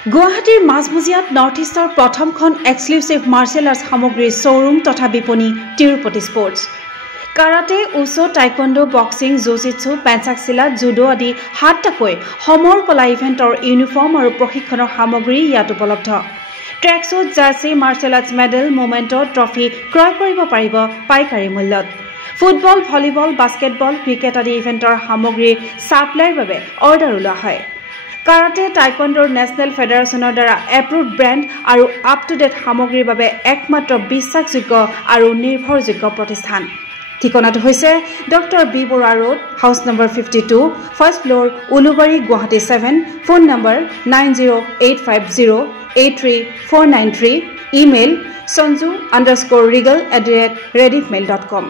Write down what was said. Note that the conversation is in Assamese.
গুৱাহাটীৰ মাজমজিয়াত নৰ্থ ইষ্টৰ প্ৰথমখন এক্সক্লুচিভ মাৰ্চেল আৰ্টছ সামগ্ৰীৰ শ্ব'ৰুম তথা বিপণী তিৰুপতি স্পৰ্টছ। কাৰাটে, উচো, taekwondo, boxing, jujitsu, pencak silat, judo আদি 7টাকৈ সমৰ কলা ইভেণ্টৰ ইউনিফৰ্ম আৰু প্ৰশিক্ষণৰ সামগ্ৰী ইয়াত উপলব্ধ। Tracksuit, jersey, martial arts medal, memento, trophy ক্ৰয় কৰিব পাৰিব পাইকাৰী মূল্যত। ফুটবল, ভলীবল, বাস্কেটবল, ক্ৰিকেট আদি ইভেণ্টৰ সামগ্ৰীৰ ছাপ্লাইৰ বাবে অৰ্ডাৰো লোৱা হয়। কাৰাটে, টাইকোৱাণ্ডোৰ নেশ্যনেল ফেডাৰেশ্যনৰ দ্বাৰা এপ্ৰুভড ব্ৰেণ্ড আৰু আপ টু ডেট সামগ্ৰীৰ বাবে একমাত্ৰ বিশ্বাসযোগ্য আৰু নিৰ্ভৰযোগ্য প্ৰতিষ্ঠান। ঠিকনাটো হৈছে doctor B Barua road, house number 52, first floor, Ulubari, Guwahati 7। Phone number 9085083493। Email sanju_regal@rediffmail.com।